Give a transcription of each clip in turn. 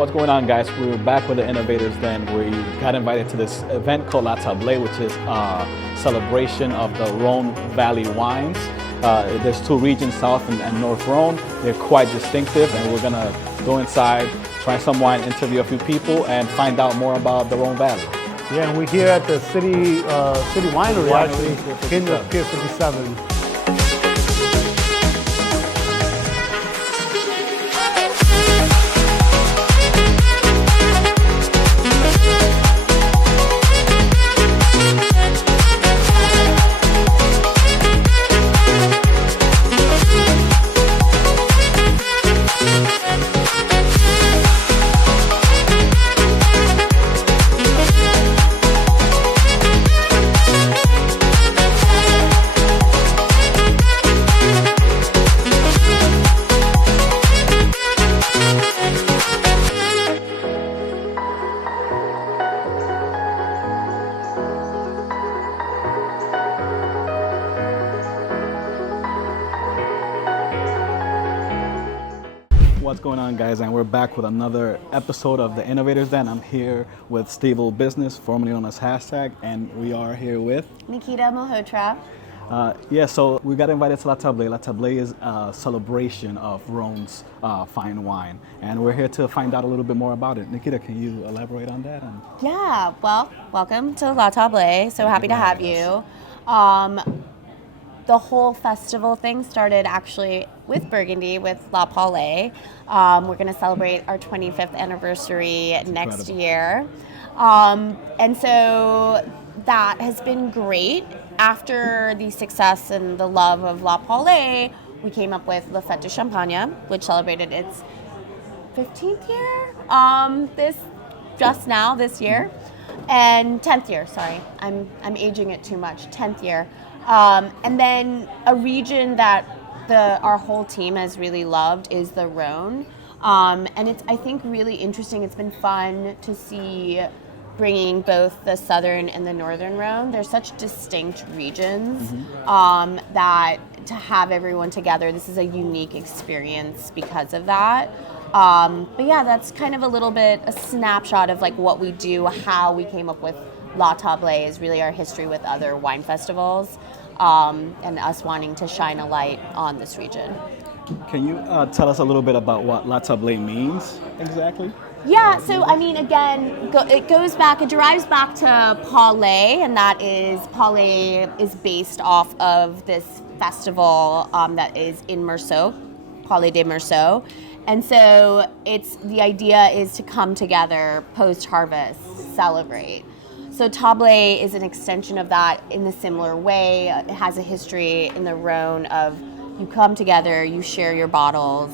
What's going on, guys? We're back with the Innovators Den. We got invited to this event called La Tablée, which is a celebration of the Rhone Valley wines. There's two regions, South and North Rhone. They're quite distinctive, and we're gonna go inside, try some wine, interview a few people, and find out more about the Rhone Valley. Yeah, and we're here at the city winery, actually, in the Pier 57. What's going on, guys? And we're back with another episode of the Innovators Den. I'm here with Stable Business, formerly known as Hashtag, and we are here with Nikita Malhotra. So we got invited to La Tablée. La Tablée is a celebration of Rhone's fine wine, and we're here to find out a little bit more about it. Nikita, can you elaborate on that? Yeah, well, welcome to La Tablée. So happy to have you. The whole festival thing started actually with Burgundy, with La Tablée. We're going to celebrate our 25th anniversary next year. And so that has been great. After the success and the love of La Tablée, we came up with La Fête de Champagne, which celebrated its 15th year this year. And 10th year, sorry. I'm aging it too much. 10th year. And then a region that our whole team has really loved is the Rhone. And it's, I think, really interesting. It's been fun to see bringing both the southern and the northern Rhone. They're such distinct regions that to have everyone together, this is a unique experience because of that. But yeah, that's kind of a little bit a snapshot of like what we do, how we came up with La Tablée is really our history with other wine festivals, and us wanting to shine a light on this region. Can you tell us a little bit about what La Tablée means exactly? Yeah, so I mean, again, it derives back to Tablée, and that is, Tablée is based off of this festival that is in Meursault, Tablée des Meursault. And so the idea is to come together post-harvest, celebrate. So Tablée is an extension of that in a similar way. It has a history in the Rhone of you come together, you share your bottles.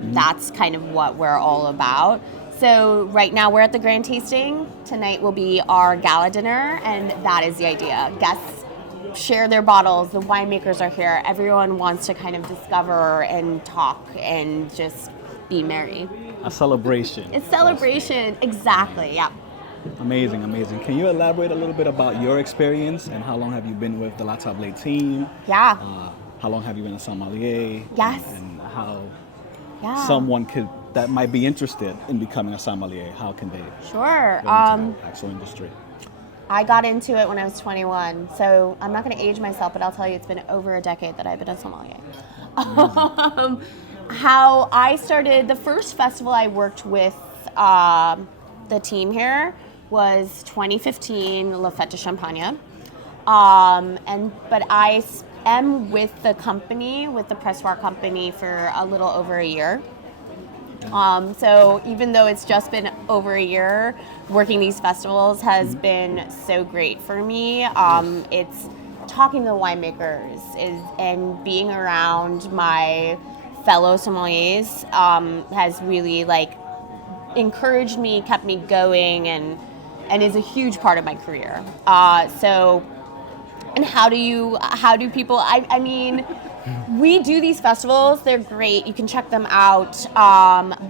That's kind of what we're all about. So right now we're at the grand tasting. Tonight will be our gala dinner, and that is the idea. Guests share their bottles, the winemakers are here. Everyone wants to kind of discover and talk and just be merry. A celebration. It's celebration, exactly, yeah. Amazing. Can you elaborate a little bit about your experience and how long have you been with the La Tablée team? Yeah. How long have you been a sommelier? Yes. And how someone that might be interested in becoming a sommelier, how can they Sure. go into the actual industry? I got into it when I was 21, so I'm not going to age myself, but I'll tell you it's been over a decade that I've been a sommelier. How I started, the first festival I worked with the team here was 2015, La Fête de Champagne. But I am with the company, with the pressoir company, for a little over a year. So even though it's just been over a year, working these festivals has been so great for me. It's talking to the winemakers and being around my fellow sommeliers has really encouraged me, kept me going, and is a huge part of my career. And how do people, I mean, we do these festivals, they're great, you can check them out,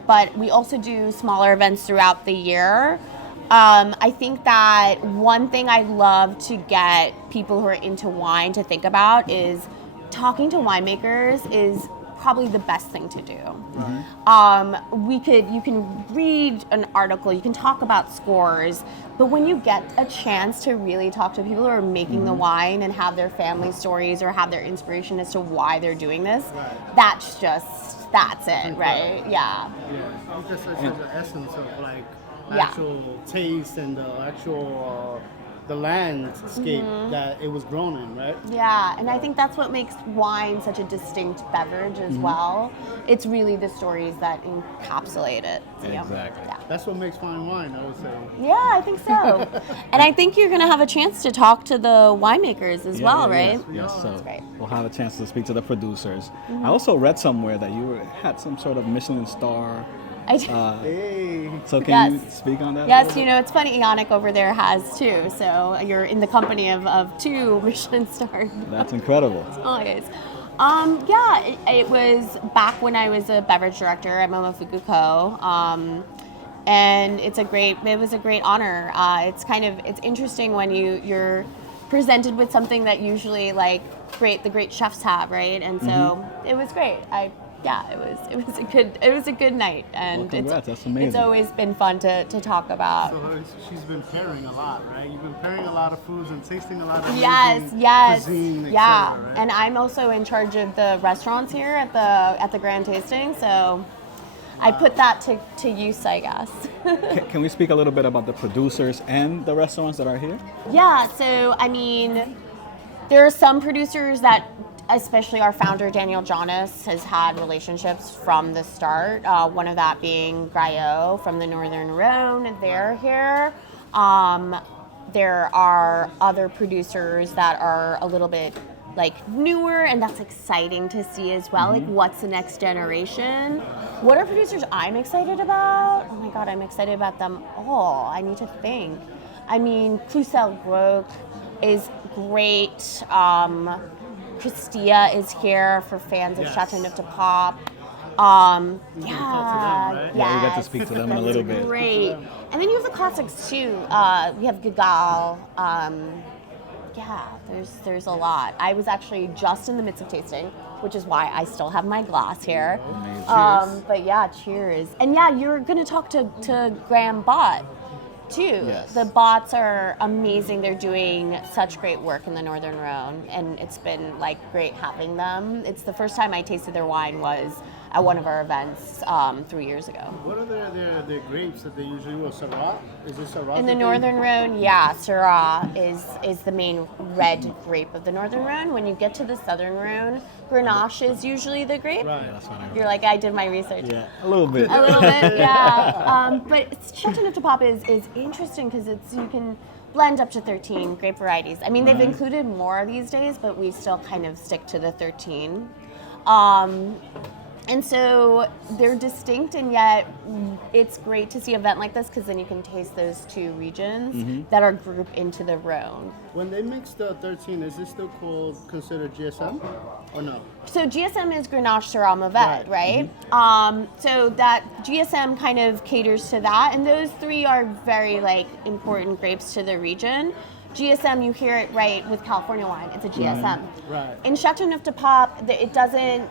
but we also do smaller events throughout the year. I think that one thing I love to get people who are into wine to think about is talking to winemakers is probably the best thing to do. You can read an article, you can talk about scores, but when you get a chance to really talk to people who are making the wine and have their family stories or have their inspiration as to why they're doing this, that's it, right? Yeah. Yeah, it's just the essence of like actual taste and the actual the landscape that it was grown in, right? Yeah, and I think that's what makes wine such a distinct beverage as well. It's really the stories that encapsulate it. So, Exactly. Yeah. That's what makes fine wine, I would say. Yeah, I think so. And I think you're going to have a chance to talk to the winemakers as well, right? Yes, so That's great. we'll have a chance to speak to the producers. I also read somewhere that you had some sort of Michelin star. I do. Hey. So can you Yes. speak on that? a Yes, little you know, it's funny, Ionic over there has too. So you're in the company of 2 Michelin stars. bit? That's incredible. Always. It was back when I was a beverage director at Momofuku Co. And it was a great honor. It's interesting when you're presented with something that usually the great chefs have, right? And so it was great. It was a good night, and Well, congrats, that's amazing. It's always been fun to talk about. So she's been pairing a lot, right? You've been pairing a lot of foods and tasting a lot of Yes, amazing yes, cuisine, et yeah. cetera, right? And I'm also in charge of the restaurants here at the Grand Tasting, so I put that to use, I guess. Can we speak a little bit about the producers and the restaurants that are here? Yeah, so I mean, there are some producers that, especially our founder Daniel Jonas, has had relationships from the start. One of that being Graeme from the Northern Rhone. They're here. There are other producers that are a little bit newer, and that's exciting to see as well. What's the next generation? What are producers I'm excited about? Oh my God, I'm excited about them all. I need to think. I mean, Cloussel Groc is great. Christia is here for fans of Chateauneuf de Pop. talk to them, right? Yeah, we got to speak to them in a little bit. Great. And then you have the classics too. We have Gagal. There's a lot. I was actually just in the midst of tasting, which is why I still have my glass here. Amazing. But yeah, cheers. And yeah, you're going to talk to Graeme Bott too. Yes. The Botts are amazing. They're doing such great work in the Northern Rhone, and it's been great having them. It's the first time I tasted their wine was at one of our events 3 years ago. What are the grapes that they usually use? Syrah? Is it Syrah? In the Northern Rhone, Syrah is the main red grape of the Northern Rhone. When you get to the Southern Rhone, Grenache is usually the grape. Right. That's what I heard. You're like, I did my research. Yeah, a little bit. A little bit, yeah. But Chateauneuf de Pop is interesting because you can blend up to 13 grape varieties. I mean, they've included more these days, but we still kind of stick to the 13. And so they're distinct, and yet it's great to see an event like this because then you can taste those 2 regions that are grouped into the Rhone. When they mix the 13, is this still considered GSM or no? So GSM is Grenache, Syrah, Mourvèdre, right? So that GSM kind of caters to that, and those 3 are very important grapes to the region. GSM, you hear it right with California wine. It's a GSM. Right. In Chateauneuf de Pop, it doesn't.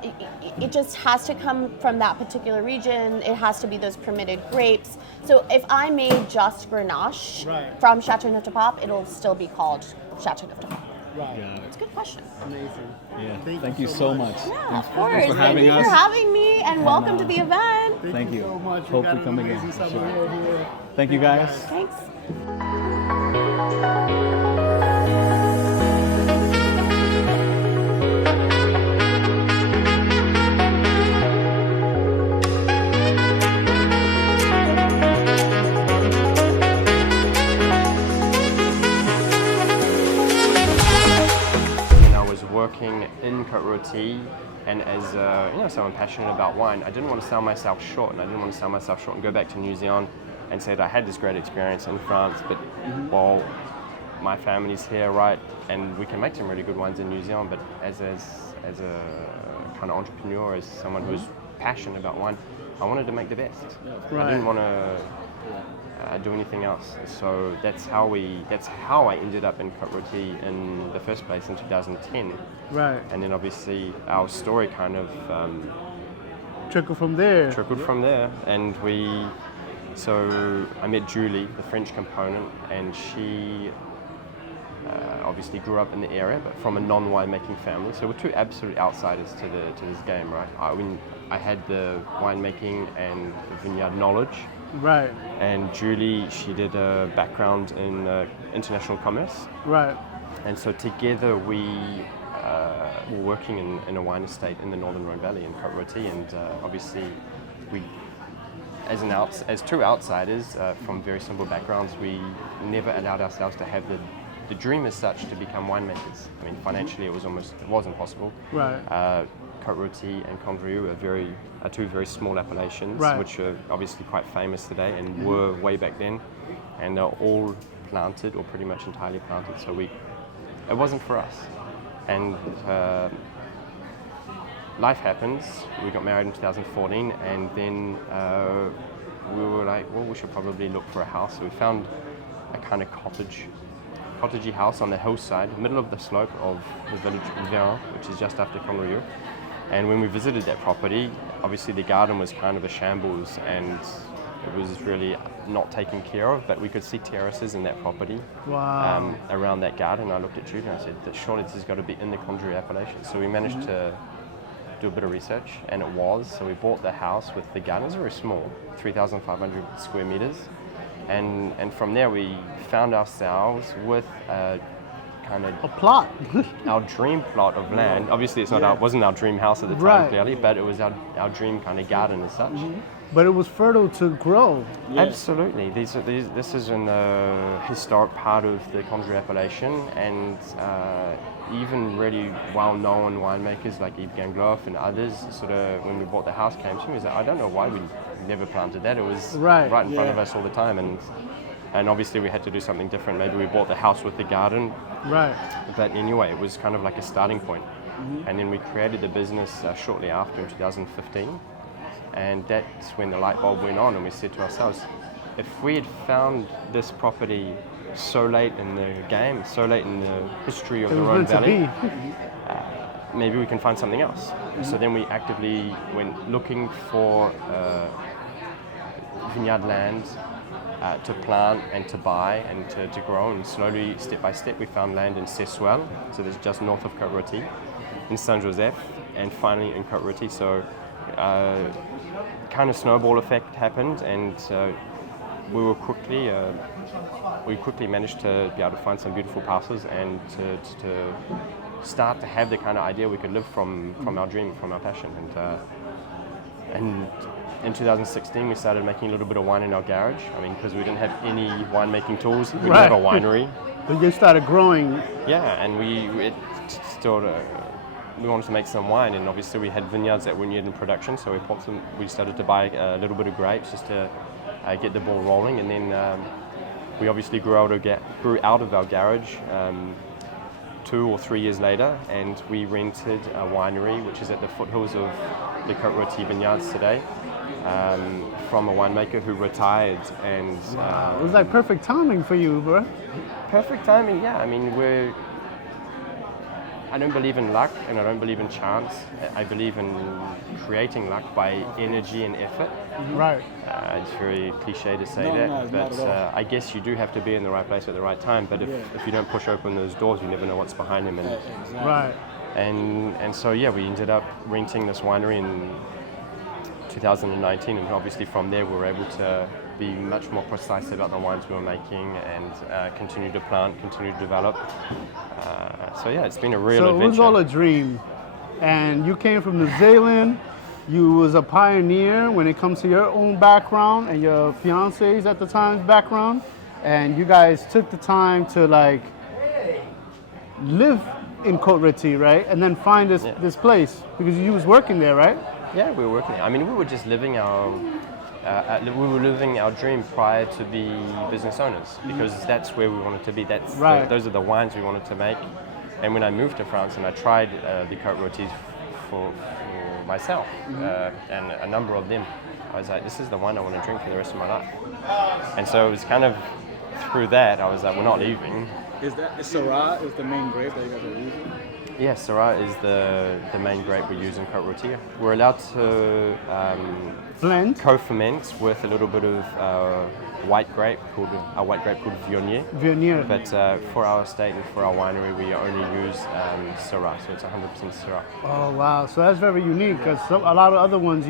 It just has to come from that particular region. It has to be those permitted grapes. So if I made just Grenache from Chateauneuf de Pop, it'll still be called Chateauneuf de Pop. Right. Got it. It's a good question. Amazing. Yeah. Thank you so much. Yeah, of course. for Thank having you us. for having me, and welcome to the event. Thank you. so much. Hope got we an come again. amazing for sommelier sure. here. Thank you guys. Thanks. Working in Côte Rôtie, and as someone passionate about wine, I didn't want to sell myself short, and I didn't want to sell myself short and go back to New Zealand and say that I had this great experience in France, but well, my family's here, right, and we can make some really good wines in New Zealand, but as a kind of entrepreneur, as someone who's passionate about wine, I wanted to make the best. Right. I didn't want to do anything else. So that's how I ended up in Côte Rôtie in the first place in 2010. Right. And then obviously our story kind of Trickled from there. And so I met Julie, the French component, and she obviously grew up in the area, but from a non-winemaking family. So we're two absolute outsiders to this game, right? I had the winemaking and the vineyard knowledge. Right. And Julie, she did a background in international commerce. Right. And so together we were working in a wine estate in the northern Rhone Valley in Côte Rôtie, and obviously we, as two outsiders from very simple backgrounds, we never allowed ourselves to have the dream as such to become winemakers. I mean, financially it wasn't possible. Right. Côte Rôtie and Condrieu are two very small appellations, right. which are obviously quite famous today and were way back then, and they're all planted or pretty much entirely planted. So it wasn't for us. And life happens. We got married in 2014, and then we were like, well, we should probably look for a house. So we found a kind of cottagey house on the hillside, middle of the slope of the village of Grangeon, which is just after Condrieu. And when we visited that property, obviously the garden was kind of a shambles and it was really not taken care of, but we could see terraces in that property. Wow. Around that garden. I looked at Julie and I said, surely this has got to be in the Condrieu appellation. So we managed to do a bit of research, and it was. So we bought the house with the garden. It was very small, 3,500 square meters. And from there we found ourselves with a kind of a plot. our dream plot of land. Obviously it's not wasn't our dream house at the time, right. clearly, but it was our dream kind of garden as such. Mm-hmm. But it was fertile to grow. Yeah. Absolutely. This is in the historic part of the Condrieu appellation, and even really well-known winemakers like Yves Gangloff and others, sort of when we bought the house, came to me and said, I don't know why we never planted that. It was right in front of us all the time, and obviously we had to do something different. Maybe we bought the house with the garden. Right. But anyway, it was kind of like a starting point. Mm-hmm. And then we created the business shortly after in 2015. And that's when the light bulb went on, and we said to ourselves, if we had found this property so late in the game, so late in the history of the Rhone Valley, maybe we can find something else. Mm-hmm. So then we actively went looking for vineyard land to plant and to buy and to grow, and slowly, step by step, we found land in Sessuel, so that's just north of Côte Rôtie, in Saint-Joseph, and finally in Côte Rôtie. So kind of snowball effect happened, and we quickly managed to be able to find some beautiful parcels and to start to have the kind of idea we could live from our dream, from our passion. And in 2016 we started making a little bit of wine in our garage. I mean, because we didn't have any winemaking tools, we didn't have a winery. But you started growing. Yeah, and we wanted to make some wine, and obviously we had vineyards that were near in production, so we started to buy a little bit of grapes just to get the ball rolling, and then we obviously grew out of our garage 2 or 3 years later, and we rented a winery which is at the foothills of the Côte Rôtie vineyards today, from a winemaker who retired. And it was like perfect timing for you, bro. Perfect timing, yeah. I mean, I don't believe in luck, and I don't believe in chance. I believe in creating luck by energy and effort. Right. It's very cliche to say but I guess you do have to be in the right place at the right time. But if you don't push open those doors, you never know what's behind them. Exactly. Right. And so we ended up renting this winery in 2019, and obviously from there we were able to be much more precise about the wines we were making, and continue to plant, continue to develop. So it's been a real adventure. So it was all a dream, and you came from New Zealand. You was a pioneer when it comes to your own background and your fiance's at the time's background, and you guys took the time to live in Côte Rôtie, right? And then find this place, because you was working there, right? Yeah, we were working there. I mean, we were just living our dream prior to be business owners, because that's where we wanted to be. Those are the wines we wanted to make. And when I moved to France and I tried the Côte Rôties for myself, and a number of them. I was like, this is the wine I want to drink for the rest of my life. And so it was kind of through that, I was like, we're not leaving. Is Syrah is the main grape that you guys are using? Yeah, Syrah is the main grape we use in Côte Rôtie. We're allowed to Blend? co-ferment with a little bit of white grape called Viognier. Viognier. But for our estate and for our winery, we only use Syrah, so it's 100% Syrah. Oh wow, so that's very unique because a lot of other ones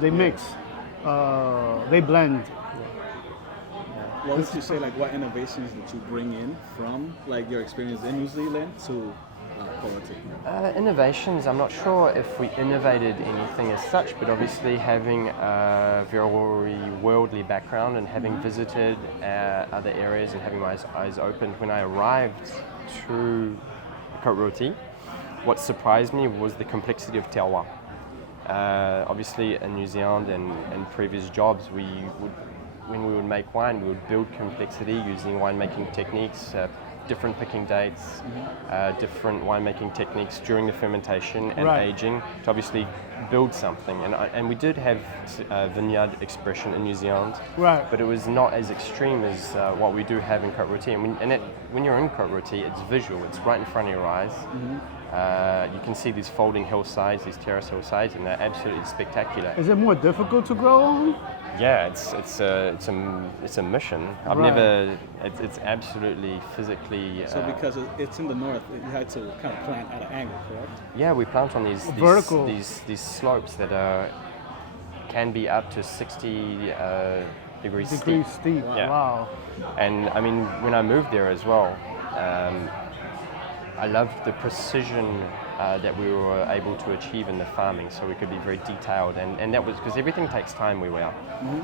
they mix, they blend. What would you say, like, what innovations did you bring in from, like, your experience in New Zealand to quality? Innovations, I'm not sure if we innovated anything as such, but obviously having a very worldly background and having visited other areas and having my eyes opened, when I arrived to Côte Rôtie, what surprised me was the complexity of terroir. Obviously in New Zealand and in previous jobs, when we would make wine, we would build complexity using winemaking techniques, different picking dates, different winemaking techniques during the fermentation and aging to obviously build something. And we did have vineyard expression in New Zealand, but it was not as extreme as what we do have in Côte Rôtie. And when you're in Côte Rôtie, it's visual, it's right in front of your eyes. You can see these folding hillsides, these terrace hillsides, and they're absolutely spectacular. Is it more difficult to grow on? Yeah, it's a mission. I've never. It's absolutely physically. So because it's in the north, you had to kind of plant at an angle, correct? Yeah, we plant on these vertical these slopes that can be up to 60 degrees steep. Yeah. Wow. And I mean, when I moved there as well, I loved the precision that we were able to achieve in the farming, so we could be very detailed, and that was because everything takes time where we are.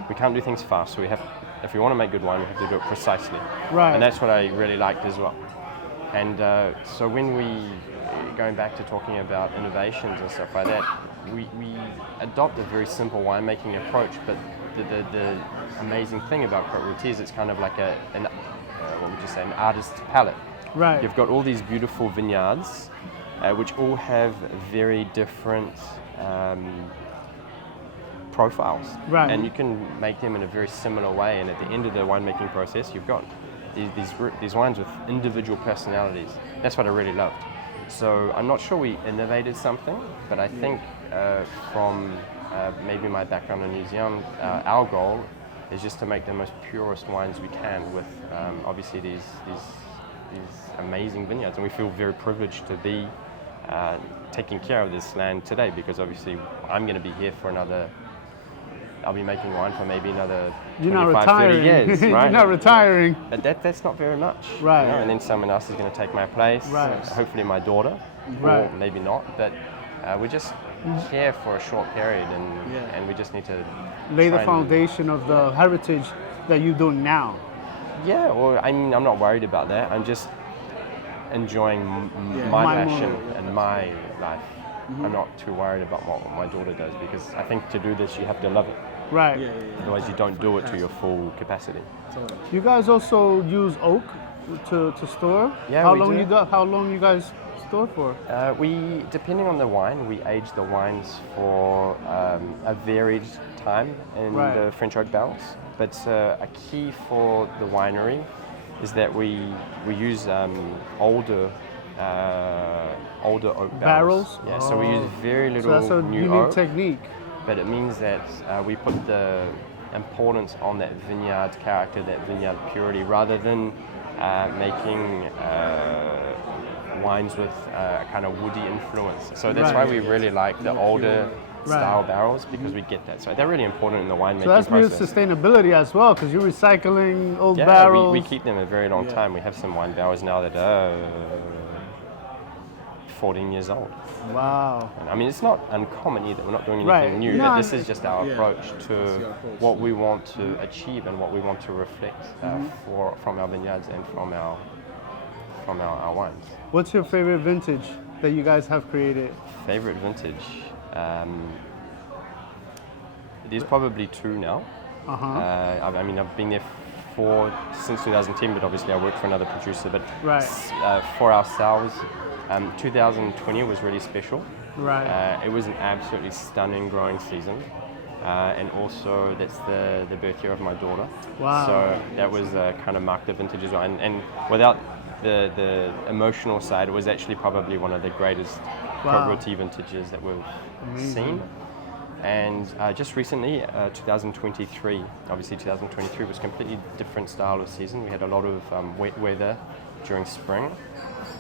We can't do things fast, so if we want to make good wine, we have to do it precisely. Right. And that's what I really liked as well. And so when going back to talking about innovations and stuff like that, we adopt a very simple winemaking approach, but the amazing thing about Côte Rôtie is it's kind of like an artist's palette. Right. You've got all these beautiful vineyards, which all have very different profiles. Right. And you can make them in a very similar way, and at the end of the winemaking process, you've got these wines with individual personalities. That's what I really loved. So I'm not sure we innovated something, but I think from maybe my background in New Zealand, our goal is just to make the most purest wines we can with obviously these amazing vineyards, and we feel very privileged to be taking care of this land today, because obviously I'm going to be here for I'll be making wine for maybe another 25, 30 years, right? You're not retiring. But that's not very much. Right. You know? And then someone else is going to take my place, hopefully my daughter, or maybe not, but we're just here for a short period, and we just need to lay the foundation of the heritage that you're doing now. Yeah, well, I mean, I'm not worried about that. I'm just enjoying my passion and my life. I'm not too worried about what my daughter does, because I think to do this, you have to love it. Right. Otherwise, you don't do it to your full capacity. You guys also use oak to store? Yeah, How we long do. How long you guys store for? We, depending on the wine, we age the wines for a varied time in the French oak barrels. But a key for the winery is that we use older oak barrels. Yeah, so we use very little so that's a new unique oak. technique. But it means that we put the importance on that vineyard character, that vineyard purity, rather than making wines with a kind of woody influence. So that's why we really like the older style barrels, because we get that. So they're really important in the winemaking process. So that's real sustainability as well, because you're recycling old Yeah, barrels. we keep them a very long time. We have some wine barrels now that are 14 years old. Wow. And, I mean, it's not uncommon either. We're not doing anything new. No, But this is just our approach to what we want to achieve and what we want to reflect from our vineyards and from our wines. What's your favorite vintage that you guys have created? Favorite vintage? There's probably two now. I mean, I've been there since 2010, but obviously I worked for another producer. But for ourselves, 2020 was really special. Right. It was an absolutely stunning growing season. And also that's the birth year of my daughter. Wow. So that was kind of marked the vintage as well. And without the emotional side, it was actually probably one of the greatest Côte Rôtie vintages that we've seen. And just recently, 2023, obviously 2023 was a completely different style of season. We had a lot of wet weather during spring,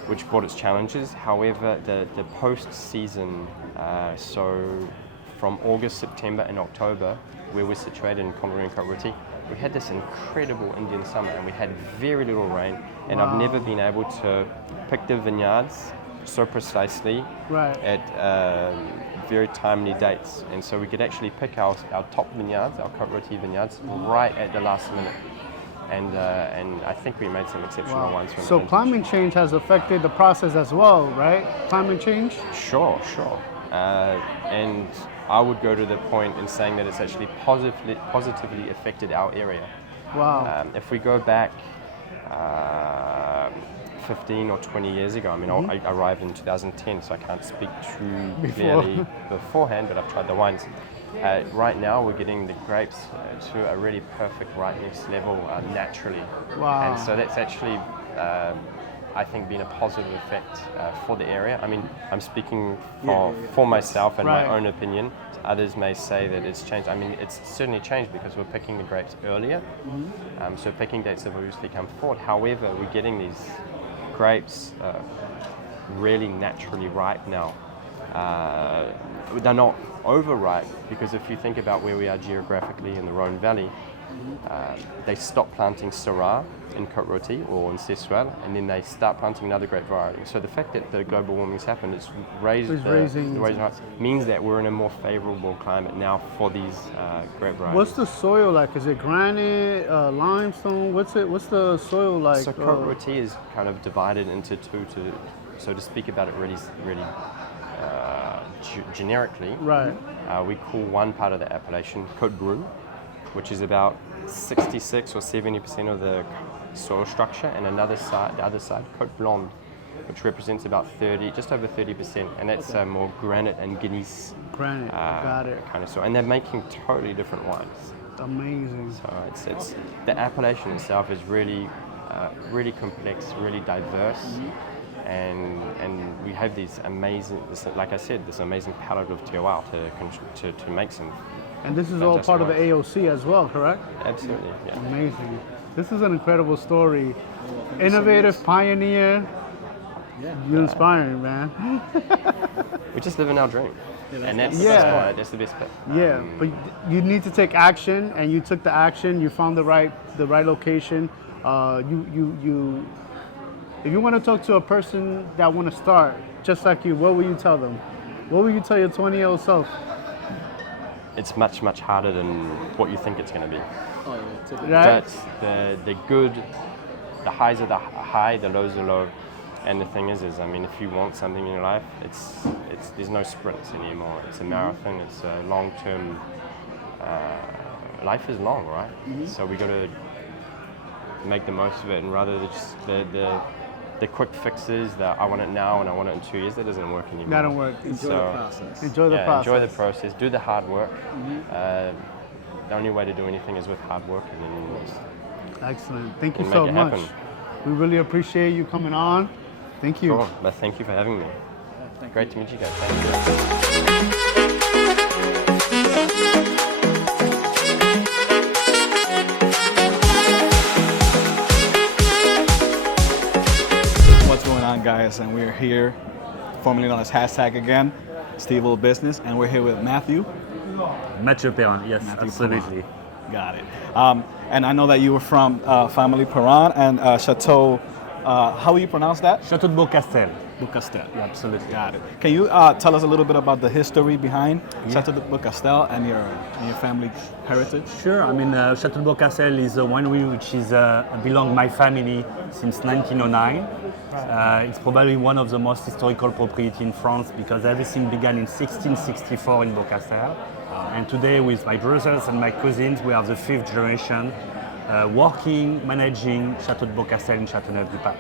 which brought its challenges. However, the post-season, so from August, September and October, where we're situated in Conroy and Côte Rôtie, we had this incredible Indian summer and we had very little rain. And I've never been able to pick the vineyards so precisely at very timely dates. And so we could actually pick our top vineyards, our Côte Rôtie vineyards, right at the last minute. And I think we made some exceptional ones. So climate change has affected the process as well, right? Climate change? Sure. And I would go to the point in saying that it's actually positively affected our area. Wow. If we go back 15 or 20 years ago, I mean, I arrived in 2010, so I can't speak too clearly beforehand, but I've tried the wines. Right now, we're getting the grapes to a really perfect ripeness level naturally. Wow. And so that's actually, I think, been a positive effect for the area. I mean, I'm speaking for myself and my own opinion. Others may say that it's changed. I mean, it's certainly changed because we're picking the grapes earlier. So picking dates have obviously come forward. However, we're getting these grapes really naturally ripe now. They're not overripe because if you think about where we are geographically in the Rhône Valley, they stop planting Syrah in Côte Rôtie or in Sessuel, and then they start planting another grape variety. So the fact that the global warming's happened, it's raised the raising heights, means that we're in a more favourable climate now for these grape varieties. What's the soil like? Is it granite, limestone? What's the soil like? So Côte Rôtie is kind of divided into two, so to speak about it really generically. Right. We call one part of the appellation Côte Brune, which is about 66 or 70% of the soil structure, and the other side, Côte Blonde, which represents about just over 30%, and that's more granite and gneiss. Granite, got it. Kind of soil, and they're making totally different wines. Amazing. So it's the appellation itself is really complex, really diverse. And we have these amazing, like I said, this amazing palette of terroir to make some. And this is all part of the AOC as well, correct? Absolutely, yeah. Amazing. This is an incredible story. Innovative, pioneer. You're inspiring, man. We just live in our dream, and that's the best part. That's the best bit. Yeah, but you need to take action, and you took the action. You found the right location. If you want to talk to a person that want to start, just like you, what will you tell them? What will you tell your 20-year-old self? It's much harder than what you think it's going to be. Oh, yeah, But the good, the highs are the high, the lows are low. And the thing is, I mean, if you want something in your life, there's no sprints anymore. It's a marathon. It's a long-term. Life is long, right? Mm-hmm. So we got to make the most of it, and rather than just the quick fixes that I want it now and I want it in 2 years, that doesn't work anymore. That don't work. Enjoy the process. Enjoy the process. Enjoy the process. Do the hard work. Mm-hmm. The only way to do anything is with hard work, and then excellent. Thank you so much. We really appreciate you coming on. Thank you. Sure, but thank you for having me. Great to meet you guys. Thank you. Guys, and we're here, formerly known as Hashtag again, Steve Business, and we're here with Matthieu. Matthieu Perrin, yes, Matthieu absolutely. Perrin. Got it. And I know that you were from Famille Perrin and Chateau, how will you pronounce that? Chateau de Beaucastel. Beaucastel. Yeah, absolutely. Got it. Can you tell us a little bit about the history behind Chateau de Beaucastel and your family heritage? Sure. I mean, Chateau de Beaucastel is a winery which is belonged my family since 1909. It's probably one of the most historical properties in France because everything began in 1664 in Beaucastel. And today, with my brothers and my cousins, we are the 5th generation working, managing Chateau de Beaucastel in Châteauneuf-du-Pape.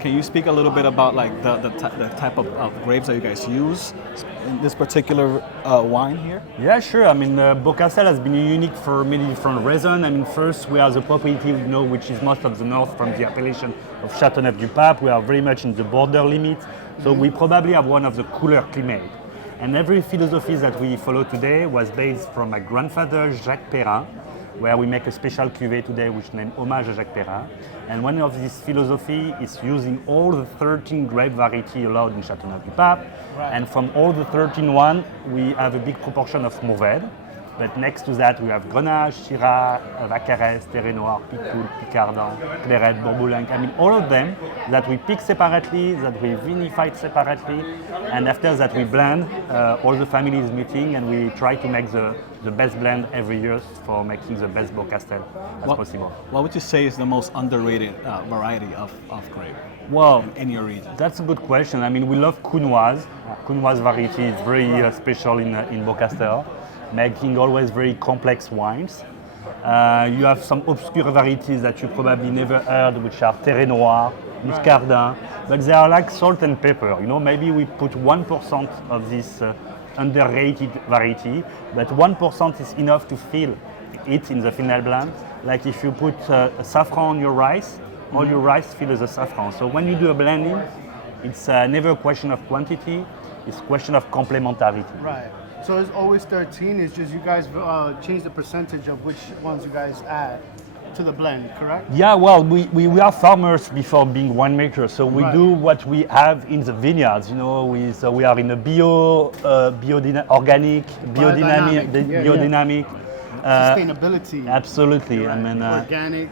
Can you speak a little bit about like the type of grapes that you guys use in this particular wine here? Yeah, sure. I mean, Beaucastel has been unique for many different reasons. I mean, first, we are the property, which is most of the north from the appellation of Châteauneuf-du-Pape. We are very much in the border limit, so we probably have one of the cooler climates. And every philosophy that we follow today was based from my grandfather, Jacques Perrin, where we make a special cuvée today which named Hommage à Jacques Perrin. And one of these philosophy is using all the 13 grape variety allowed in Châteauneuf-du-Pape. Right. And from all the 13 one, we have a big proportion of Mourvèdre. But next to that, we have Grenache, Syrah, Vaccarès, Terre Noire, Picpoul, Picardin, Clairette, Bourboulenc. I mean, all of them that we pick separately, that we vinify separately, and after that we blend, all the families meeting, and we try to make the best blend every year for making the best Beaucastel as possible. What would you say is the most underrated variety of grape? Well, in your region? That's a good question. I mean, we love Counoise. Counoise variety is very special in Beaucastel, making always very complex wines. You have some obscure varieties that you probably never heard, which are Terre Noire, Muscardin, but they are like salt and pepper. You know, maybe we put 1% of this underrated variety, but 1% is enough to feel it in the final blend. Like if you put saffron on your rice, all your rice fills the saffron. So when you do a blending, it's never a question of quantity, it's a question of complementarity. Right. So it's always 13, it's just you guys change the percentage of which ones you guys add to the blend, correct? Yeah, well, we are farmers before being winemakers, so we do what we have in the vineyards. You know, we are in a organic, biodynamic. Sustainability. Absolutely. Right. I mean, organic.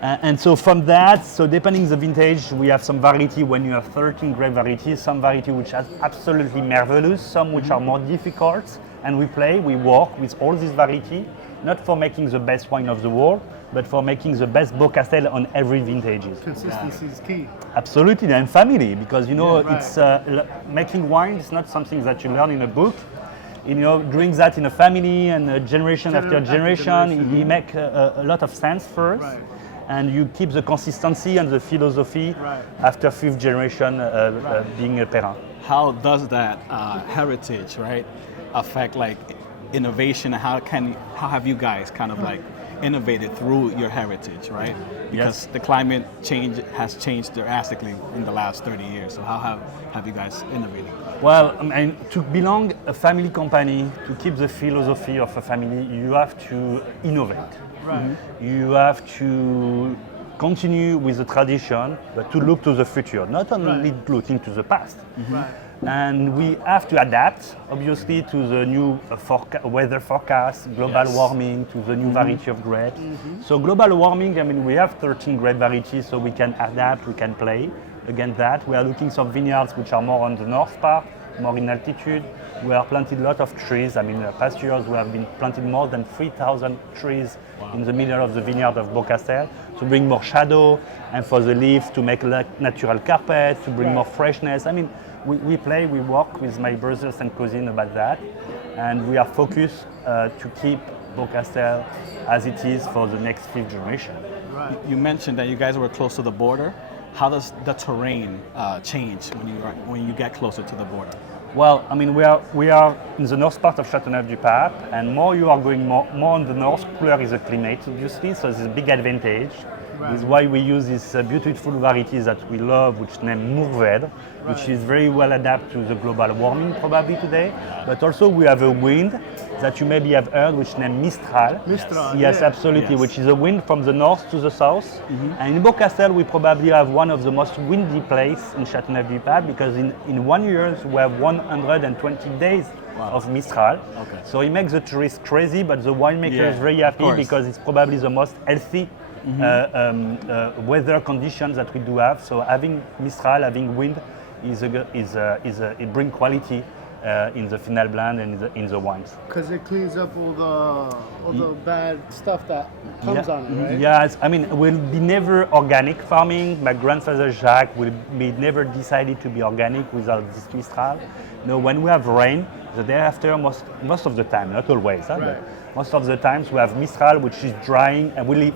And so from that, so depending the vintage, we have some variety when you have 13 grape varieties, some variety which are absolutely marvelous, some which are more difficult, and we work with all these variety, not for making the best wine of the world, but for making the best Beaucastel on every vintage. Consistency is key. Absolutely, and family, because you know, it's making wine is not something that you learn in a book. You know, doing that in a family and generation after generation, it make a lot of sense first. Right. And you keep the consistency and the philosophy after fifth generation being a Perrin. How does that heritage, right, affect like innovation? How have you guys kind of like innovated through your heritage, right? Because the climate change has changed drastically in the last 30 years. So how have you guys innovated? Well, I mean, to belong a family company, to keep the philosophy of a family, you have to innovate. Right. You have to continue with the tradition, but to look to the future, not only looking to the past. Right. And we have to adapt, obviously, to the new weather forecast, global warming, to the new variety of grapes. So global warming, I mean, we have 13 grape varieties, so we can adapt, we can play against that. We are looking some vineyards which are more on the north part, more in altitude. We have planted a lot of trees. I mean, past years we have been planted more than 3,000 trees in the middle of the vineyard of Beaucastel to bring more shadow and for the leaves to make natural carpet, to bring more freshness. I mean, we work with my brothers and cousins about that, and we are focused to keep Beaucastel as it is for the next fifth generation. Right. You mentioned that you guys were close to the border. How does the terrain change when you get closer to the border? Well, I mean, we are in the north part of Châteauneuf-du-Pape, and more you are going more on the north, cooler is the climate, obviously, so this is a big advantage. Right. This is why we use these beautiful varieties that we love, which named Mourvèdre, which is very well adapted to the global warming probably today. But also we have a wind that you maybe have heard, which named Mistral. Mistral, yes, absolutely, which is a wind from the north to the south. And in Beaucastel, we probably have one of the most windy places in Châteauneuf-du-Pape, because in 1 year we have 120 days of Mistral. Okay. So it makes the tourists crazy, but the winemaker is very happy because it's probably the most healthy weather conditions that we do have. So having Mistral, having wind, it brings quality in the final blend and in the wines. Because it cleans up all the bad stuff that comes on it, right? Yes, I mean, we'll be never organic farming. My grandfather Jacques will be never decided to be organic without this Mistral. No, when we have rain, the day after, most of the time, not always, but most of the times we have Mistral, which is drying, and we're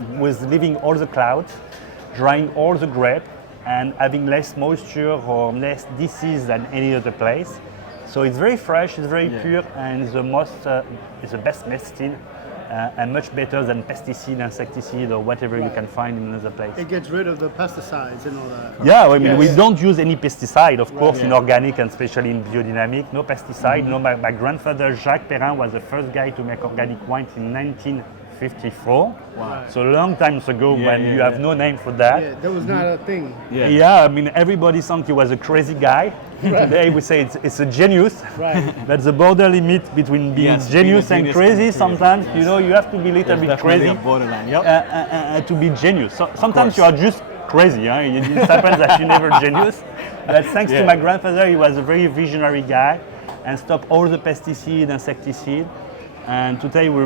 leaving all the clouds, drying all the grape, and having less moisture or less disease than any other place. So it's very fresh, it's very pure, and it's the best medicine, and much better than pesticide, insecticide, or whatever you can find in another place. It gets rid of the pesticides and all that. Yeah, I mean, we don't use any pesticide, of course, in organic and especially in biodynamic. No pesticide. No, my grandfather Jacques Perrin was the first guy to make organic wines in 1954. Wow. So a long time ago, when you have no name for that. Yeah, that was not a thing. Yeah, I mean, everybody thought he was a crazy guy. Today we say it's a genius. Right. But the border limit between being genius and crazy, sometimes, you know, you have to be a little bit crazy A borderline. to be genius. So, sometimes you are just crazy. Huh? It happens that you're never genius. But thanks to my grandfather, he was a very visionary guy and stopped all the pesticide, insecticide. And today we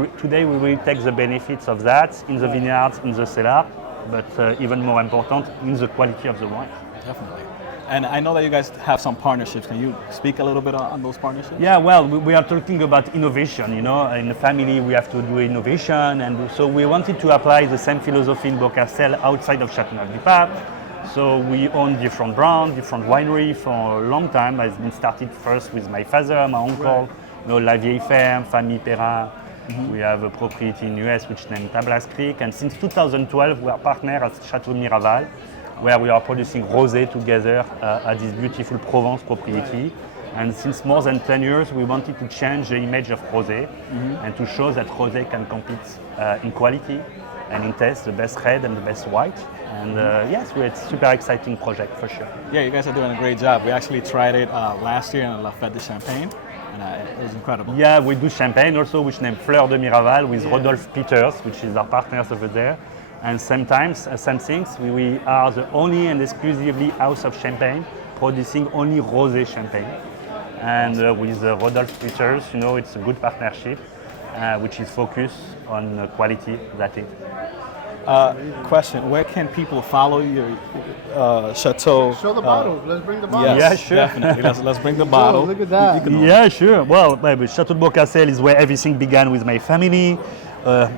will take the benefits of that in the vineyards, in the cellar, but even more important, in the quality of the wine. Definitely. And I know that you guys have some partnerships. Can you speak a little bit on those partnerships? Yeah, well, we are talking about innovation, you know. In the family, we have to do innovation, and so we wanted to apply the same philosophy in Beaucastel outside of Châteauneuf-du-Pape. So we own different brands, different winery for a long time. It's been started first with my father, my uncle, you know, La Vieille Ferme, Famille Perrin. We have a property in US which is named Tablee, and since 2012 we are partners at Château Miraval, where we are producing rosé together at this beautiful Provence property. And since more than 10 years, we wanted to change the image of rosé and to show that rosé can compete in quality and in taste, the best red and the best white. And yes, it's a super exciting project for sure. Yeah, you guys are doing a great job. We actually tried it last year in La Fête de Champagne, and it was incredible. Yeah, we do champagne also, which named Fleur de Miraval with Rodolphe Peters, which is our partners over there. And sometimes, same things, we are the only and exclusively house of champagne producing only rosé champagne. And with Rodolphe Peters, you know, it's a good partnership, which is focused on quality, that's it. Question, where can people follow your chateau? Show the bottle. Let's bring the bottle. Yes, Yeah, sure. definitely. Let's bring the bottle. look at that. You can- Yeah, sure. Well, Château de Beaucastel is where everything began with my family.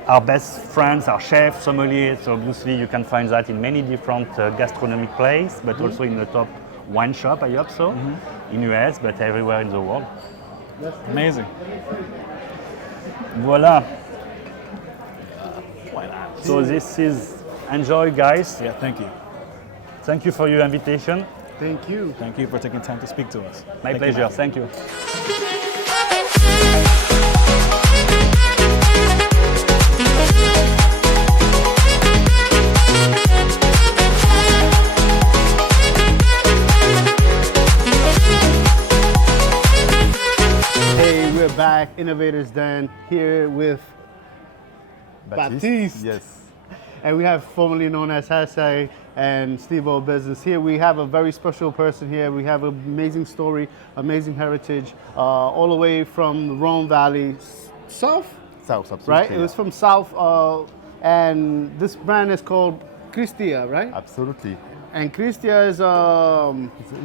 Our best friends are chefs, sommeliers, so obviously you can find that in many different gastronomic places, but also in the top wine shop, I hope so, in US, but everywhere in the world. Amazing. Voila. Why not? So this is, enjoy guys. Yeah, thank you. Thank you for your invitation. Thank you. Thank you for taking time to speak to us. My Thank you, pleasure, Matt. thank you. Hey, we're back, Innovators Den, here with Baptiste. Yes. And we have formerly known as Hashtag and Steve-O Business. Here we have a very special person here. We have an amazing story, amazing heritage, all the way from the Rhone Valley, south, South, absolutely. right? It was from south, and this brand is called Christia, right? Absolutely. And Christia is,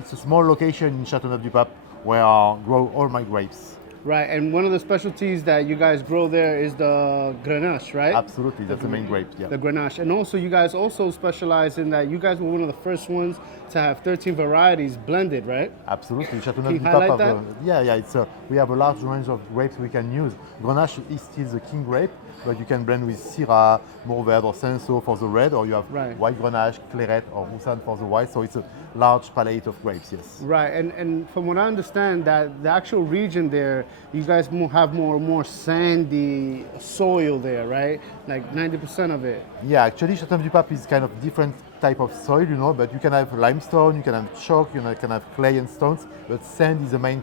It's a small location in Châteauneuf-du-Pape where I grow all my grapes. right, and one of the specialties that you guys grow there is the Grenache, right? Absolutely, that's the main grape. Yeah. The Grenache. And also you guys also specialize in that you guys were one of the first ones to have 13 varieties blended, right? Absolutely, Can you Châteauneuf-du-Pape. highlight that? We have a large range of grapes we can use. Grenache is still the king grape, but you can blend with Syrah, Mourvèdre, or Cinsault for the red, or you have Right. white Grenache, Clairette, or Roussanne for the white. So it's a large palette of grapes. Yes. Right, and from what I understand, that the actual region there, you guys have more sandy soil there, right? Like 90% of it. Yeah, actually, Châteauneuf-du-Pape is kind of different type of soil, you know. But you can have limestone, you can have chalk, you can have clay and stones. But sand is the main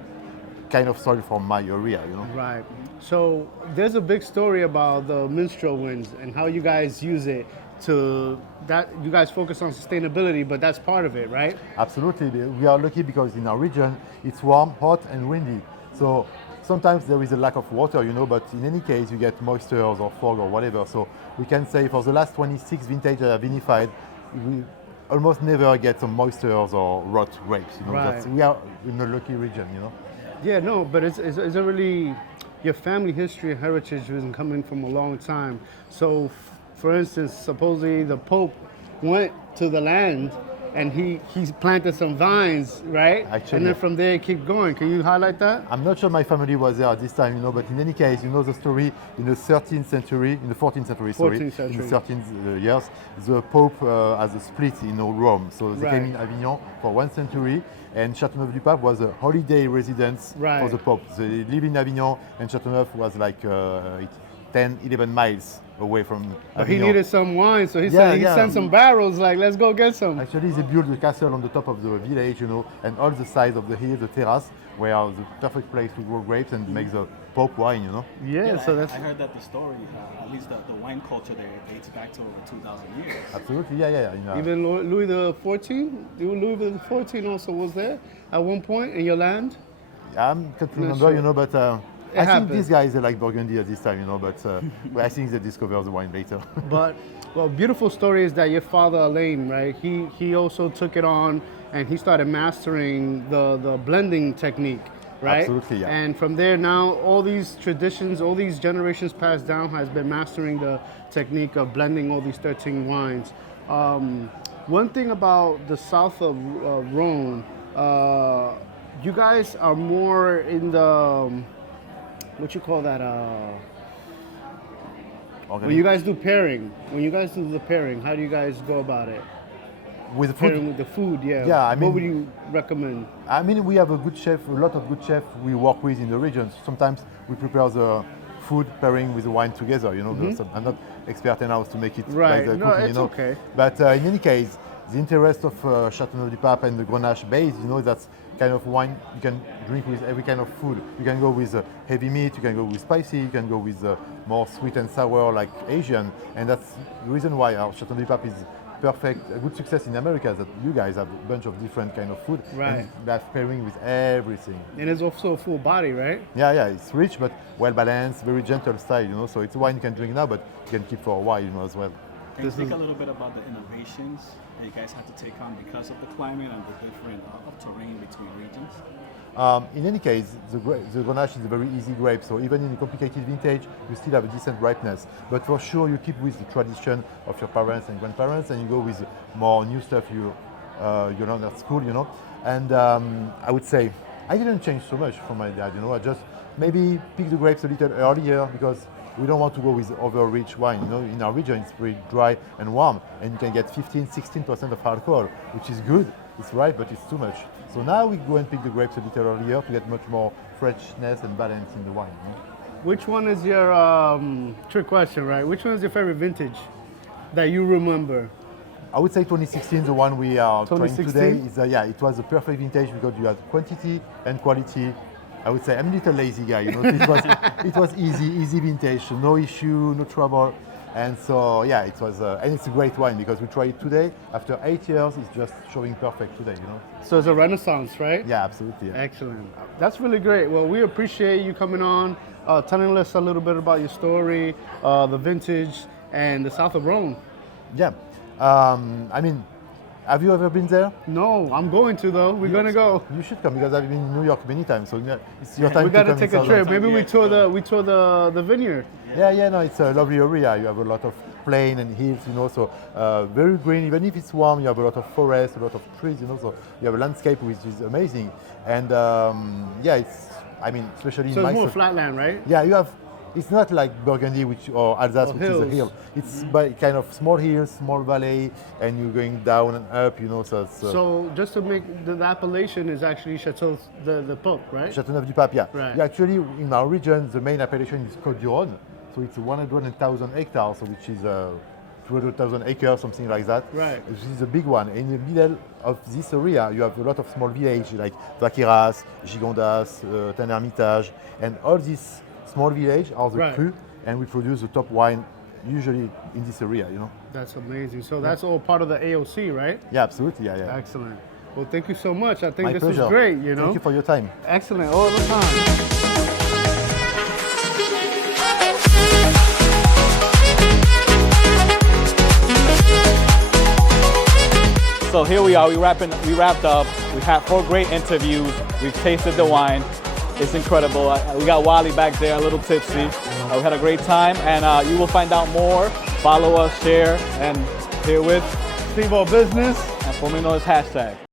kind of soil from my area, you know. Right. So there's a big story about the minstrel winds and how you guys use it to that. You guys focus on sustainability, but that's part of it, right? Absolutely. We are lucky because in our region it's warm, hot, and windy. So sometimes there is a lack of water, you know, but in any case you get moistures or fog or whatever. So we can say for the last 26 vintage that are vinified, we almost never get some moistures or rot grapes. You know, Right. we are in a lucky region, you know. Yeah, no, but it's a really, your family history and heritage has been coming from a long time. So, for instance, supposedly the Pope went to the land and he's planted some vines, right? Actually, and then from there it kept going. Can you highlight that? I'm not sure my family was there at this time, you know, but in any case, you know the story in the 13th century, in the 14th century, sorry, 14th century. in the 13th years, the Pope has a split in Rome. So they came in Avignon for 1 century, and Châteauneuf-du-Pape was a holiday residence for the Pope. So they lived in Avignon, and Châteauneuf was like 10, 11 miles away from But Avignon. he needed some wine, so he said he sent some barrels, like, let's go get some. Actually, they built the castle on the top of the village, you know, and all the sides of the hill, the terrace, were the perfect place to grow grapes and make the Pope wine, you know. Yeah, so that's... I heard that the story, at least the wine culture there, dates back to over 2,000 years. Absolutely, yeah. You know. Even Louis XIV? Louis XIV also was there at one point in your land? I can't remember, you know, but I think these guys are like Burgundy at this time, you know, but I think they discovered the wine later. But, well, beautiful story is that your father, Alain, right, he also took it on and he started mastering the blending technique, right? Absolutely, yeah. And from there now, all these traditions, all these generations passed down has been mastering the technique of blending all these 13 wines. One thing about the south of Rhone, you guys are more in the, what you call that? When you guys do pairing, how do you guys go about it? With Pairing food? with the food, yeah. Yeah, I mean, what would you recommend? I mean, we have a lot of good chefs we work with in the region. Sometimes we prepare the food pairing with the wine together, you know. I'm not expert enough to make it like the cooking, you know. Okay. But in any case, the interest of Châteauneuf-du-Pape and the Grenache base, you know, that's kind of wine you can drink with every kind of food. You can go with heavy meat, you can go with spicy, you can go with more sweet and sour like Asian, and that's the reason why our Châteauneuf-du-Pape is a good success in America, that you guys have a bunch of different kind of food, and that's pairing with everything. And it's also a full body, right? Yeah, it's rich but well balanced, very gentle style, you know. So it's a wine you can drink now, but you can keep for a while, you know, as well. Can you speak a little bit about the innovations that you guys had to take on because of the climate and the different terrain between regions? In any case, the Grenache is a very easy grape, so even in a complicated vintage, you still have a decent ripeness. But for sure, you keep with the tradition of your parents and grandparents, and you go with more new stuff you learn at school, you know. And I would say I didn't change so much from my dad, you know. I just maybe pick the grapes a little earlier because we don't want to go with over-rich wine. You know, in our region, it's very dry and warm, and you can get 15-16% of alcohol, which is good. It's right, but it's too much. So now we go and pick the grapes a little earlier to get much more freshness and balance in the wine. You know? Which one is your trick question, right? Which one is your favorite vintage that you remember? I would say 2016, the one we are trying today. Is, it was a perfect vintage because you had quantity and quality. I would say I'm a little lazy guy, you know. It was easy vintage, no issue, no trouble. And so, yeah, it was, and it's a great wine because we tried it today. After 8 years, it's just showing perfect today, you know. So it's a renaissance, right? Yeah, absolutely. Yeah. Excellent. That's really great. Well, we appreciate you coming on, telling us a little bit about your story, the vintage, and the south of Rhone. Yeah. I mean, have you ever been there? No, I'm going to though. We're gonna go. You should come because I've been in New York many times, so it's your time. We gotta take a trip. Maybe we tour the vineyard. Yeah, no, it's a lovely area. You have a lot of plain and hills, you know, so very green. Even if it's warm, you have a lot of forest, a lot of trees, you know, so you have a landscape which is amazing. And especially so in it's more flatland, right? Yeah, you have. It's not like Burgundy or Alsace, which is a hill. It's by kind of small hills, small valley, and you're going down and up, you know. So, so just to make the appellation is actually Chateau the Pope, right? Châteauneuf-du-Pape, yeah. Right. Yeah. Actually, in our region, the main appellation is Côte du Rhône. So it's 100,000 hectares, so which is 200,000 acres, something like that. Right. This is a big one. In the middle of this area, you have a lot of small villages like Vaqueras, Gigondas, Tain-Hermitage, and all these small villages are the cru, and we produce the top wine usually in this area, you know. That's amazing. So that's all part of the AOC, right? Yeah, absolutely, yeah. Excellent. Well, thank you so much. I think My this pleasure. is great, you know. Thank you for your time. Excellent, all the time. So here we are, we wrapped up. We've had 4 great interviews. We've tasted the wine. It's incredible. We got Wally back there, a little tipsy. We had a great time, and you will find out more. Follow us, share, and here with Steve Business. And Pour me know this hashtag.